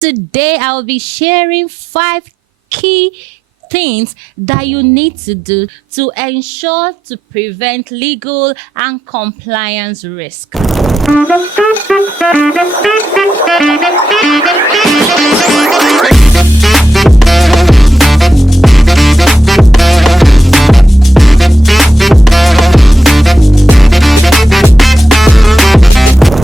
Today, I will be sharing 5 key things that you need to do to ensure to prevent legal and compliance risk.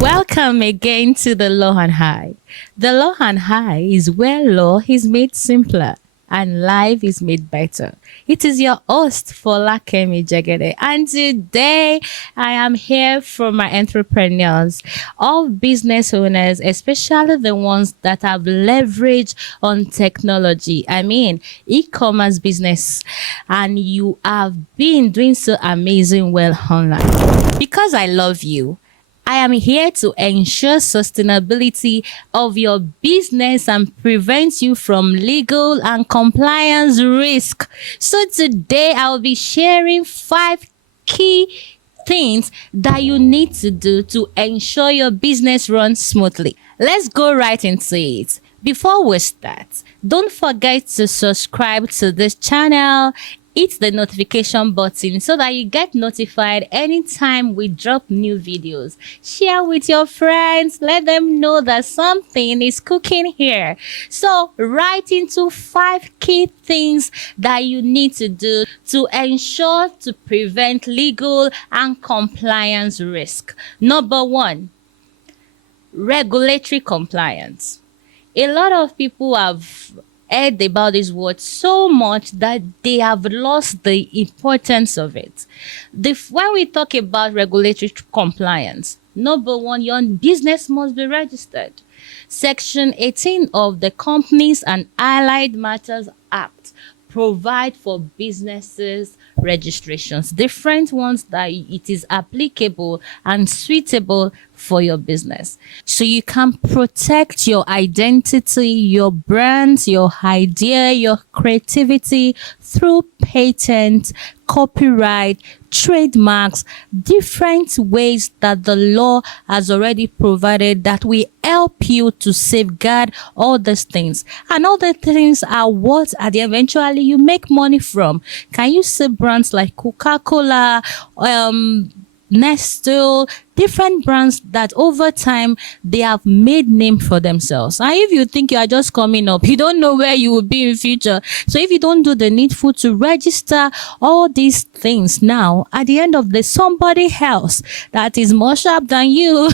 Welcome again to the Law and High. The Law and High is where law is made simpler and life is made better. It is your host, Folakemi Jagede, and today I am here for my entrepreneurs, all business owners, especially the ones that have leverage on technology. I mean, e-commerce business, and you have been doing so amazing well online. Because I love you, I am here to ensure sustainability of your business and prevent you from legal and compliance risk. So today I'll be sharing 5 key things that you need to do to ensure your business runs smoothly. Let's go right into it. Before we start, don't forget to subscribe to this channel, hit the notification button so that you get notified anytime we drop new videos. Share with your friends, let them know that something is cooking here. So right into 5 key things that you need to do to ensure to prevent legal and compliance risk. Number 1, regulatory compliance. A lot of people have heard about this word so much that they have lost the importance of it. When we talk about regulatory compliance, number 1, your business must be registered. Section 18 of the Companies and Allied Matters Act provide for businesses registrations, different ones that it is applicable and suitable for your business. So you can protect your identity, your brands, your idea, your creativity through patents, copyright, trademarks, different ways that the law has already provided that will help you to safeguard all these things. And all the things are what at the eventually you make money from. Can you see brands like Coca-Cola, Nestle, different brands that over time they have made name for themselves. And if you think you are just coming up, you don't know where you will be in future. So if you don't do the needful to register all these things now, at the end of the somebody else that is more sharp than you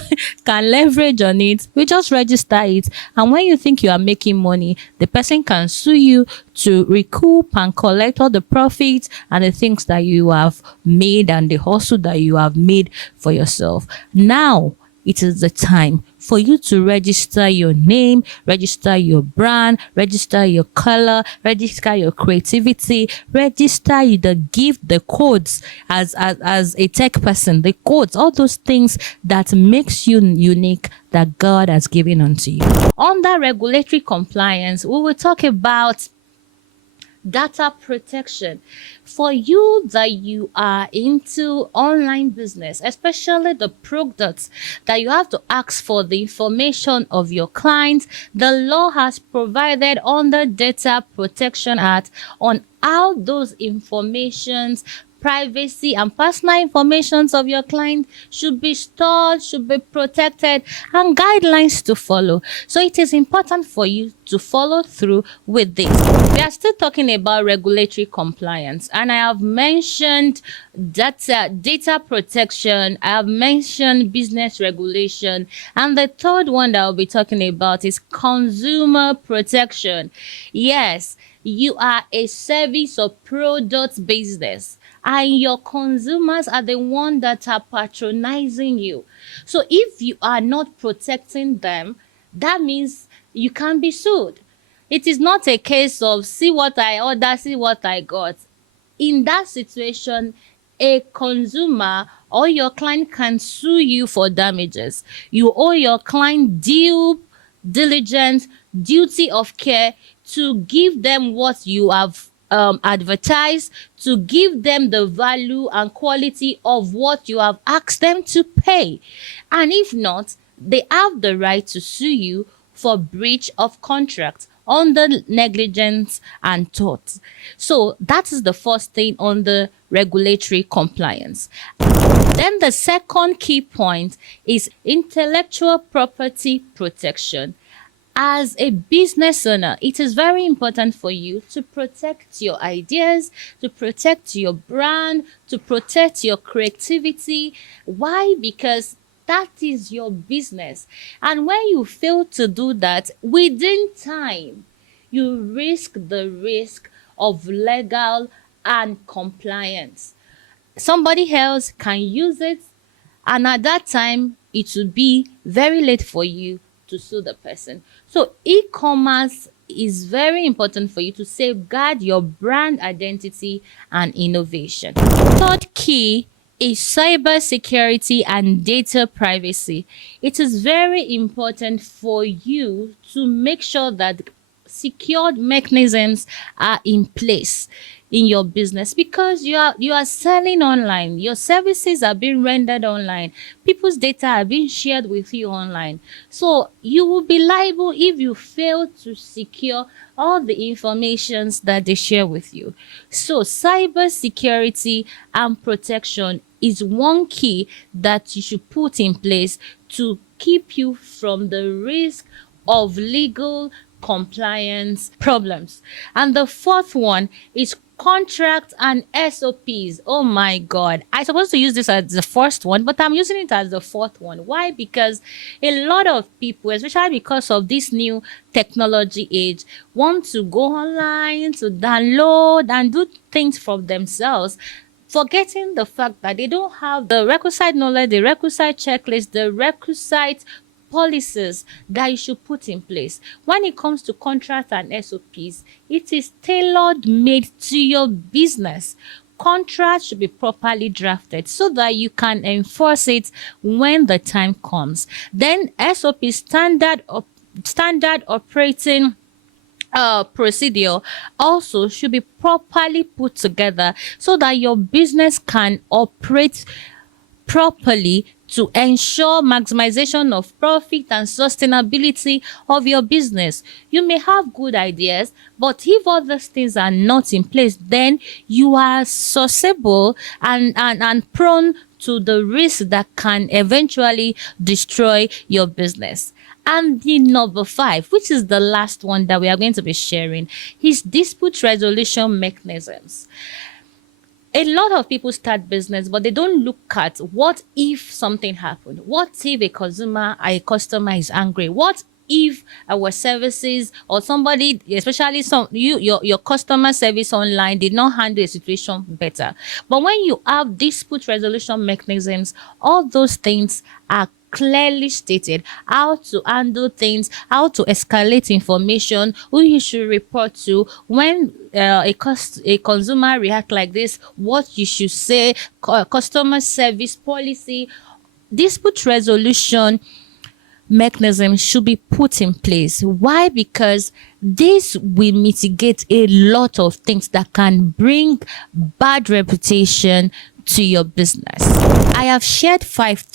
can leverage on it. We just register it. And when you think you are making money, the person can sue you to recoup and collect all the profits and the things that you have made and the hustle that you have made for yourself. Now it is the time for you to register your name, register your brand, register your color, register your creativity, register the gift, the codes as a tech person, the codes, all those things that makes you unique that God has given unto you. Under regulatory compliance, we will talk about data protection. For you that you are into online business, especially the products that you have to ask for the information of your clients, the law has provided under Data Protection Act on how those informations, privacy and personal informations of your client should be stored, should be protected, and guidelines to follow. So it is important for you to follow through with this. We are still talking about regulatory compliance, and I have mentioned data protection, I have mentioned business regulation, and the third one that I'll be talking about is consumer protection. Yes, you are a service or product business and your consumers are the ones that are patronizing you. So if you are not protecting them, that means you can be sued. It is not a case of see what I order, see what I got. In that situation, a consumer or your client can sue you for damages. You owe your client due diligence, duty of care to give them what you have advertise, to give them the value and quality of what you have asked them to pay. And if not, they have the right to sue you for breach of contract under negligence and tort. So that is the first thing on the regulatory compliance. Then the second key point is intellectual property protection. As a business owner, it is very important for you to protect your ideas, to protect your brand, to protect your creativity. Why? Because that is your business. And when you fail to do that within time, you risk the risk of legal and compliance. Somebody else can use it, and at that time it will be very late for you to sue the person. So e-commerce is very important for you to safeguard your brand identity and innovation. Third key is cyber security and data privacy. It is very important for you to make sure that secured mechanisms are in place in your business, because you are selling online, your services are being rendered online, people's data are being shared with you online. So you will be liable if you fail to secure all the informations that they share with you. So cyber security and protection is one key that you should put in place to keep you from the risk of legal compliance problems. And the fourth one is contract and SOPs. Oh my God. I supposed to use this as the first one, but I'm using it as the fourth one. Why? Because a lot of people, especially because of this new technology age, want to go online to download and do things for themselves, forgetting the fact that they don't have the requisite knowledge, the requisite checklist, the requisite policies that you should put in place. When it comes to contracts and SOPs, it is tailored made to your business. Contracts should be properly drafted so that you can enforce it when the time comes. Then SOP, standard operating procedure, also should be properly put together so that your business can operate properly to ensure maximization of profit and sustainability of your business. You may have good ideas, but if all these things are not in place, then you are susceptible and prone to the risk that can eventually destroy your business. And the number 5, which is the last one that we are going to be sharing, is dispute resolution mechanisms. A lot of people start business, but they don't look at what if something happened? What if a customer is angry? What if our services or somebody, especially your customer service online, did not handle a situation better? But when you have dispute resolution mechanisms, all those things are clearly stated: how to handle things, how to escalate information, who you should report to, when a consumer react like this, what you should say, customer service policy. Dispute resolution mechanism should be put in place. Why? Because this will mitigate a lot of things that can bring bad reputation to your business. I have shared 5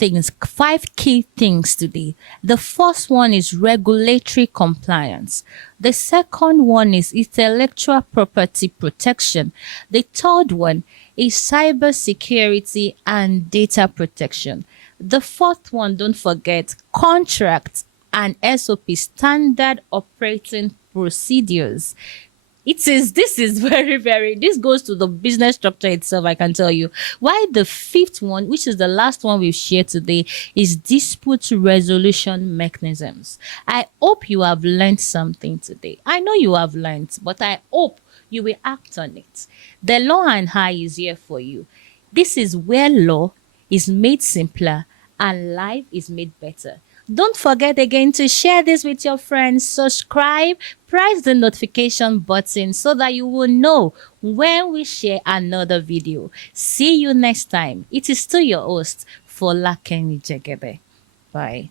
key things today. The first one is regulatory compliance. The second one is intellectual property protection. The third one is cyber security and data protection. The fourth one, don't forget, contracts and SOP, standard operating procedures. This goes to the business structure itself, I can tell you. Why the fifth one, which is the last one we've shared today, is dispute resolution mechanisms. I hope you have learned something today. I know you have learned, but I hope you will act on it. The Law and High is here for you. This is where law is made simpler and life is made better. Don't forget again to share this with your friends, subscribe, press the notification button so that you will know when we share another video. See you next time. It is still your host, Folakemi Jegebe. Bye.